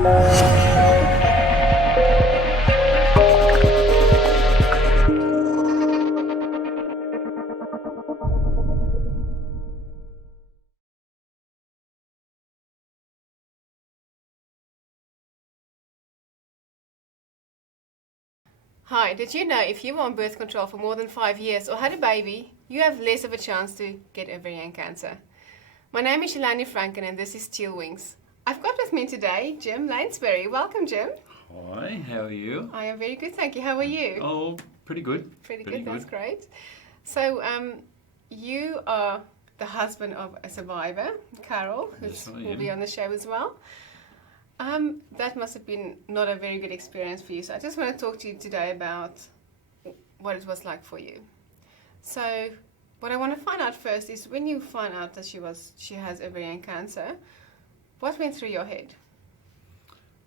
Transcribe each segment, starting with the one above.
Hi, did you know if you were on birth control for more than 5 years or had a baby, you have less of a chance to get ovarian cancer? My name is Shalani Franken and this is Teal Wings. I've got with me today Jim Lansbury. Welcome, Jim. Hi, how are you? I am very good, thank you. How are you? Oh, pretty good. Pretty good, that's great. So, you are the husband of a survivor, Carol, who will be on the show as well. That must have been not a very good experience for you. So I just want to talk to you today about what it was like for you. So what I want to find out first is when you find out that she has ovarian cancer, what went through your head?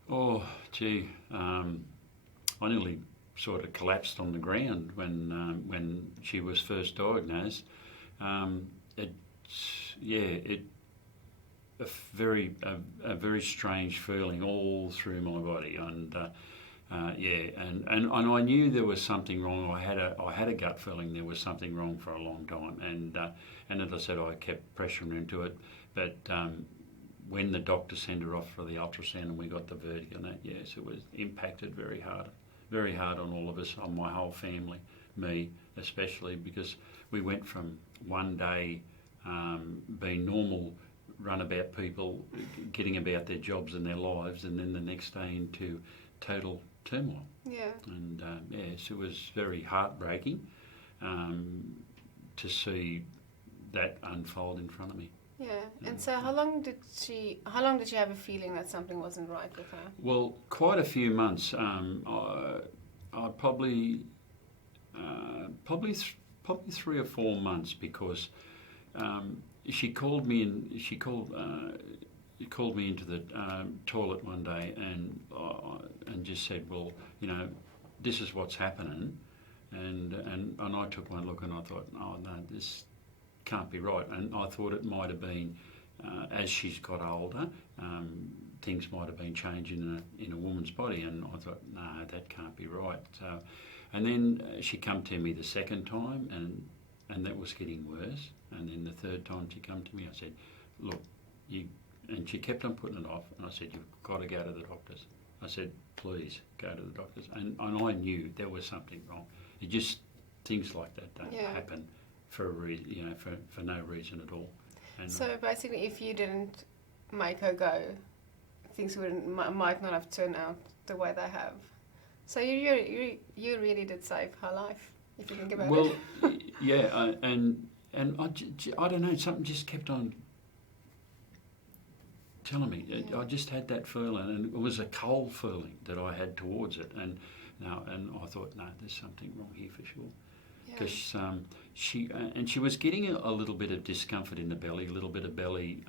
Oh, gee, I nearly sort of collapsed on the ground when she was first diagnosed. A very strange feeling all through my body, and I knew there was something wrong. I had a gut feeling there was something wrong for a long time, and as I said, I kept pressuring into it. But when the doctor sent her off for the ultrasound and we got the verdict on that, yes, it was impacted very hard on all of us, on my whole family, me especially, because we went from one day being normal runabout people getting about their jobs and their lives, and then the next day into total turmoil. Yeah. And yes, it was very heartbreaking to see that unfold in front of me. Yeah. And so how long did she have a feeling that something wasn't right with her? Well, quite a few months. I probably 3 or 4 months, because she called me in. She called me into the toilet one day and just said, "Well, this is what's happening," and I took one look and I thought, "Oh no, this can't be right." And I thought it might have been as she's got older, things might have been changing in a woman's body, and I thought, no, that can't be right. And then she come to me the second time, and that was getting worse. And then the third time she come to me, I said, "Look, and she kept on putting it off, and I said, "You've got to go to the doctors." I said, "Please go to the doctors." And I knew there was something wrong. It just, things like that don't happen for no reason at all. And so basically, if you didn't make her go, things might not have turned out the way they have. So you really did save her life, if you think about it. Well, yeah, and I don't know, something just kept on telling me. Yeah. I just had that feeling, and it was a cold feeling that I had towards it. And I thought, no, there's something wrong here for sure. Because she was getting a little bit of discomfort in the belly, a little bit of belly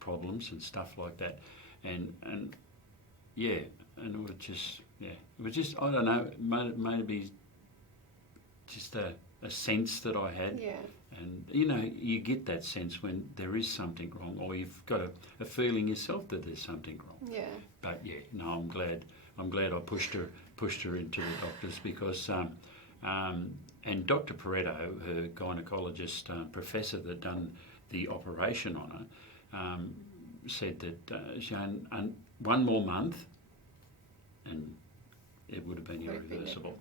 problems and stuff like that, and it was just I don't know, maybe just a sense that I had. Yeah. And you get that sense when there is something wrong, or you've got a feeling yourself that there's something wrong. Yeah. But I'm glad I pushed her into the doctors, because and Dr. Pareto, her gynaecologist professor that done the operation on her, said that one more month and it would have been irreversible.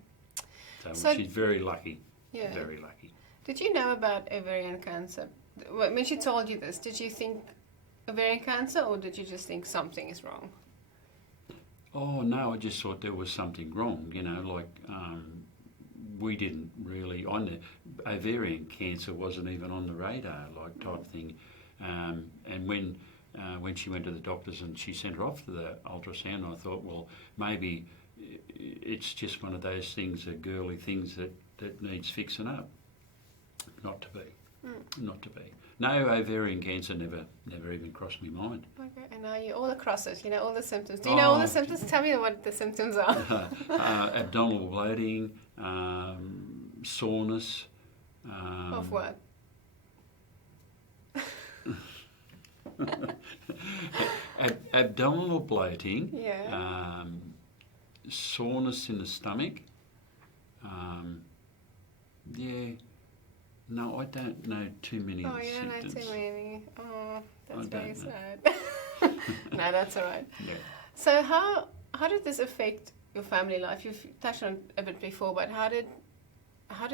So she's very lucky. Yeah. Very lucky. Did you know about ovarian cancer? When she told you this, did you think ovarian cancer, or did you just think something is wrong? Oh no, I just thought there was something wrong. We didn't really ovarian cancer wasn't even on the radar, like, type thing. And when she went to the doctors and she sent her off to the ultrasound, I thought, well, maybe it's just one of those things, girly things that needs fixing up. Not to be. Not to be. No, ovarian cancer never even crossed my mind. Okay, and now you're all across it. You know all the symptoms. Do you know all the symptoms? Tell me what the symptoms are. Abdominal bloating, soreness. Of what? Abdominal bloating. Yeah. Soreness in the stomach. Yeah. No, I don't know too many Oh, of the you don't know symptoms. too many. Oh, that's I very don't know. sad. No, that's all right. Yeah. So how did this affect your family life? You've touched on it a bit before, but how did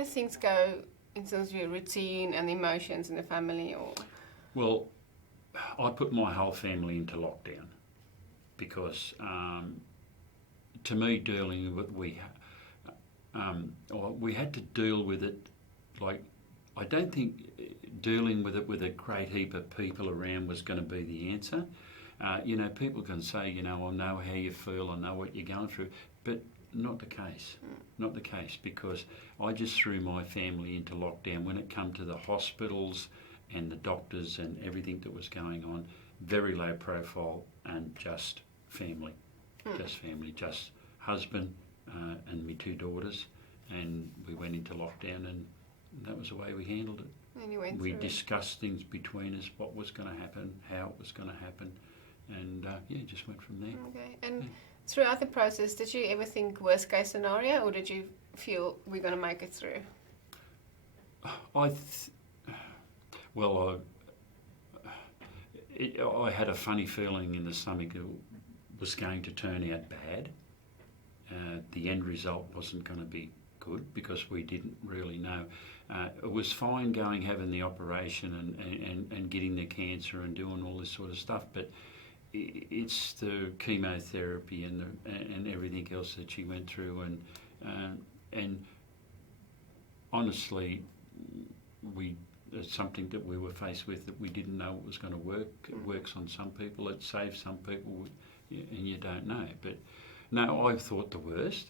things go in terms of your routine and the emotions in the family? Or Well, I put my whole family into lockdown because to me, dealing with we had to deal with it. Like, I don't think dealing with it with a great heap of people around was going to be the answer. People can say, I know how you feel, I know what you're going through, but not the case. Not the case, because I just threw my family into lockdown when it come to the hospitals and the doctors and everything that was going on. Very low profile and just family. Just family, just husband and my 2 daughters, and we went into lockdown, and that was the way we handled it. and you went We through discussed things between us, what was going to happen, how it was going to happen, and just went from there. it. Okay. And throughout the process, did you ever think worst case scenario, or did you feel we're going to make it through? I had a funny feeling in the stomach it was going to turn out bad. The end result wasn't going to be good because we didn't really know. It was fine having the operation and getting the cancer and doing all this sort of stuff, but it's the chemotherapy and everything else that she went through, and honestly, it's something that we were faced with that we didn't know it was going to work. It works on some people, it saves some people, and you don't know. But no, I thought the worst,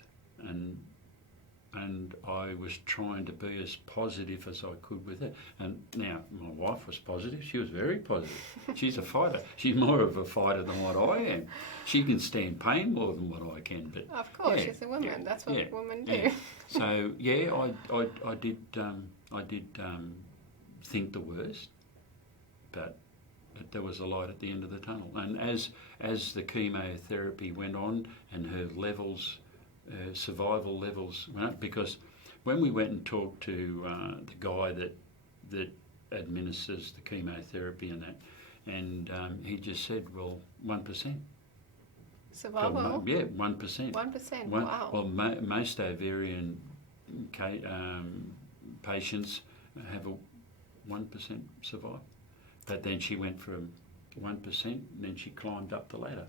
and I was trying to be as positive as I could with it. And now my wife was positive. She was very positive. She's a fighter. She's more of a fighter than what I am. She can stand pain more than what I can. But Of course, she's a woman. That's what women do. Yeah. So I did think the worst, but there was a light at the end of the tunnel. And as the chemotherapy went on and her levels, survival levels went up, because when we went and talked to the guy that administers the chemotherapy and he just said, well, 1%. Survival? Yeah, 1%. 1%, wow. Well, most ovarian patients have a 1% survive. But then she went from 1%, and then she climbed up the ladder.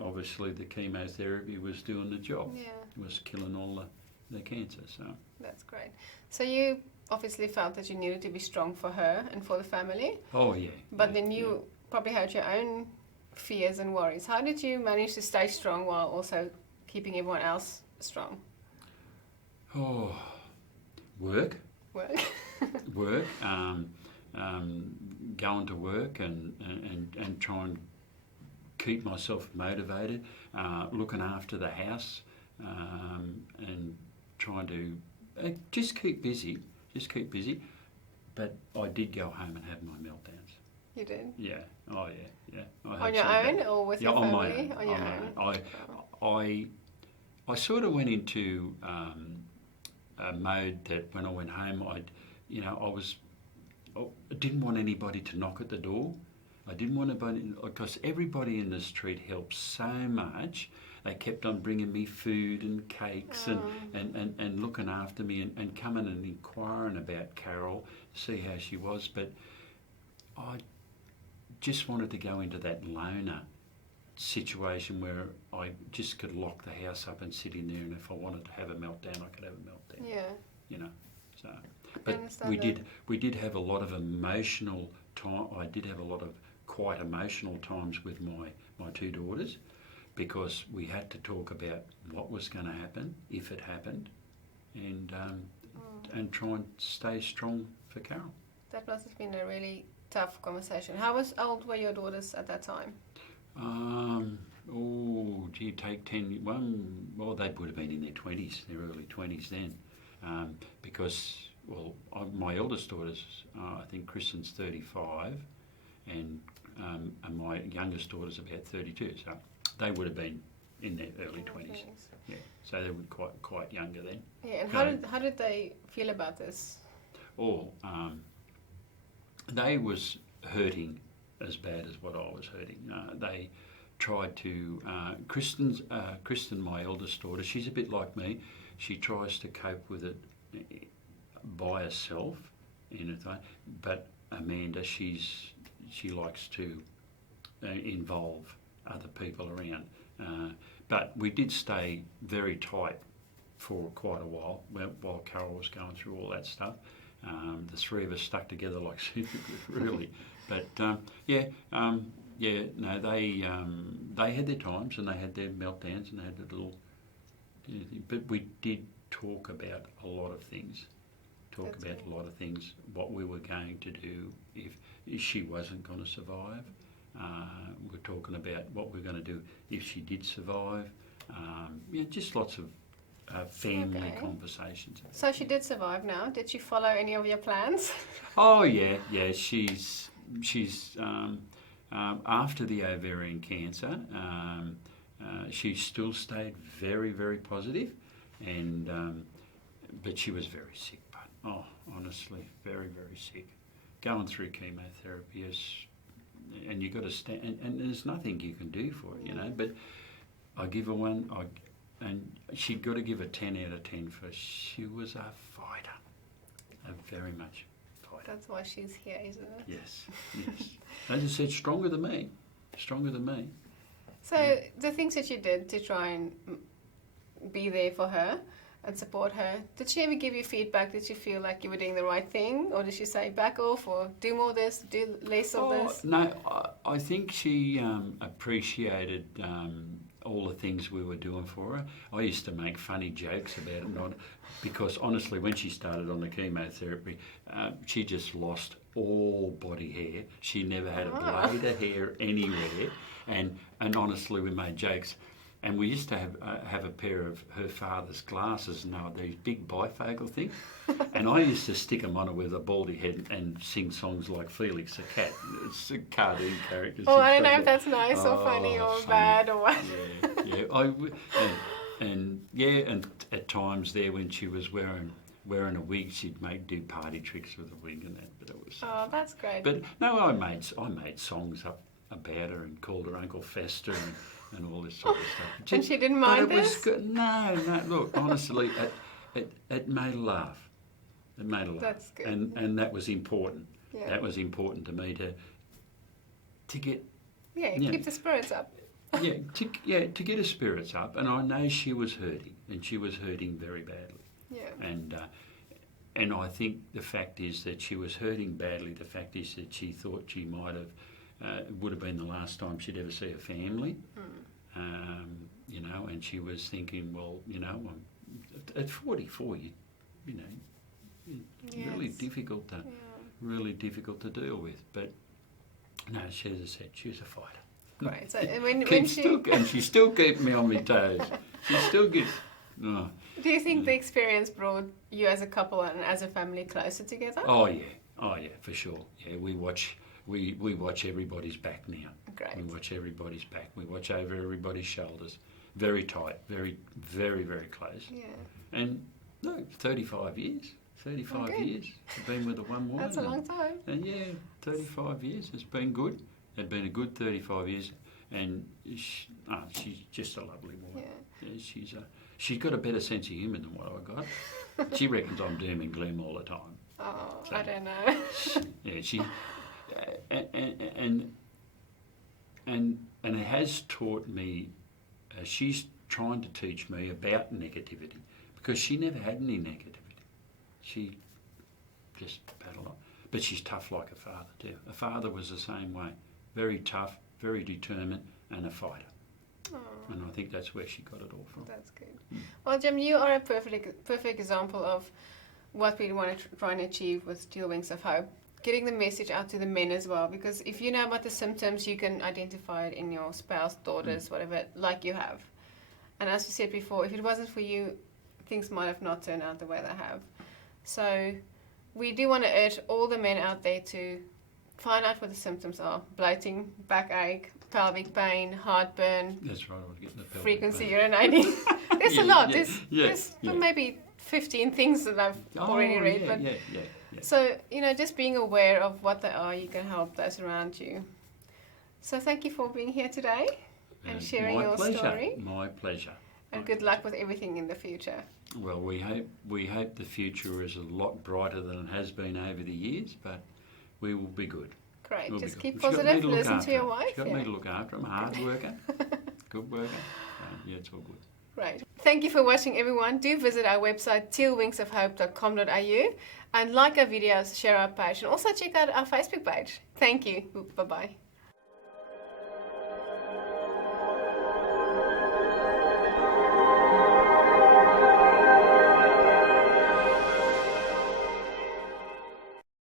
Obviously the chemotherapy was doing the job. Yeah. It was killing all the cancer. So That's great. So you obviously felt that you needed to be strong for her and for the family. Oh yeah. But then you probably had your own fears and worries. How did you manage to stay strong while also keeping everyone else strong? Oh, work. Work. Going to work and try and keep myself motivated, looking after the house, and trying to just keep busy. But I did go home and have my meltdowns. You did? Yeah. Oh yeah. On your own or with your family? On my own. I sort of went into a mode that when I went home, I didn't want anybody to knock at the door. I didn't want anybody, because everybody in the street helped so much. They kept on bringing me food and cakes and looking after me and coming and inquiring about Carol, see how she was. But I just wanted to go into that loner situation where I just could lock the house up and sit in there, and if I wanted to have a meltdown, I could have a meltdown. Yeah. So, but we did have a lot of emotional time. I did have a lot of quite emotional times with my 2 daughters, because we had to talk about what was going to happen if it happened, and try and stay strong for Carol. That must have been a really tough conversation. How old were your daughters at that time? Take 10. Well, they would have been in their 20s, their early 20s then, because my eldest daughter's, I think Kristen's 35, and and my youngest daughter's about 32, so they would have been in their early 20s. Yeah, so they were quite younger then. Yeah, and how did they feel about this? Or they was hurting as bad as what I was hurting. They tried to Kristen, my eldest daughter, she's a bit like me. She tries to cope with it by herself, but Amanda, she likes to involve other people around. But we did stay very tight for quite a while Carol was going through all that stuff. The three of us stuck together like really. But no, they had their times and they had their meltdowns and they had the little. But we did talk about a lot of things. What we were going to do if she wasn't going to survive. We're talking about what we're going to do if she did survive. Just lots of family conversations. So she did survive now. Did she follow any of your plans? Oh yeah. She's after the ovarian cancer. She still stayed very, very positive, and but she was very sick. But honestly, very, very sick. Going through chemotherapy and you got to stand, and there's nothing you can do for it, But I give her one, and she got to give a 10 out of 10 for she was a fighter, very much fighter. That's why she's here, isn't it? Yes. As I said, stronger than me. So the things that you did to try and be there for her and support her, did she ever give you feedback? Did you feel like you were doing the right thing, or did she say back off or do more of this, do less of this? No, I think she appreciated all the things we were doing for her. I used to make funny jokes about it, because honestly, when she started on the chemotherapy, she just lost all body hair. She never had a blade of hair anywhere, and honestly, we made jokes. And we used to have a pair of her father's glasses, and they were these big bifocal things. And I used to stick them on her with a baldy head and sing songs like Felix the Cat. It's a cartoon character. Oh, I don't know if that's nice or funny or bad or what. And at times there when she was wearing a wig, she'd do party tricks with a wig and that. But it was. Oh, that's great. But no, I made songs up about her and called her Uncle Fester and all this sort of stuff. And she didn't mind this? Was good. No, look, honestly, it made her laugh. That's good. And that was important. Yeah. That was important to me to get... keep the spirits up. to get her spirits up. And I know she was hurting, and she was hurting very badly. Yeah. And I think the fact is that she was hurting badly. The fact is that she thought she might have... it would have been the last time she'd ever see her family, and she was thinking, well, at 44, really difficult to deal with. But no, as I said, she was a fighter. Right. So when she still keeps me on my toes. She still gets. Oh. Do you think the experience brought you as a couple and as a family closer together? Oh yeah, for sure. Yeah, we watch everybody's back now. Great. We watch everybody's back. We watch over everybody's shoulders. Very tight, very, very, very close. Yeah. And no, 35 years. 35 years. I've been with the one woman. That's a long time. And 35 years. It's been good. It's been a good 35 years. And she's just a lovely woman. Yeah, she's got a better sense of humour than what I got. She reckons I'm doom and gloom all the time. Oh, so, I don't know. She and it has taught me. She's trying to teach me about negativity, because she never had any negativity. She just had a lot, but she's tough like her father too. Her father was the same way, very tough, very determined, and a fighter. Oh. And I think that's where she got it all from. That's good. Well, Jim, you are a perfect example of what we want to try and achieve with Teal Wings of Hope. Getting the message out to the men as well, because if you know about the symptoms, you can identify it in your spouse, daughters, whatever, like you have. And as we said before, if it wasn't for you, things might have not turned out the way they have. So we do want to urge all the men out there to find out what the symptoms are. Bloating, backache, pelvic pain, heartburn. That's right, I was getting the pelvic Frequency pain. urinating. There's a lot. There's yeah. maybe 15 things that I've already read. Yeah, but yeah. So, just being aware of what they are, you can help those around you. So thank you for being here today and sharing your story. My pleasure. And good luck with everything in the future. Well, we hope the future is a lot brighter than it has been over the years, but we will be good. Great. We'll Just be keep good. positive. Listen to your wife. She's got me to look after. I'm a hard worker, good worker. Yeah, it's all good. Right. Thank you for watching, everyone. Do visit our website, tealwingsofhope.com.au, and like our videos, share our page, and also check out our Facebook page. Thank you. Bye-bye.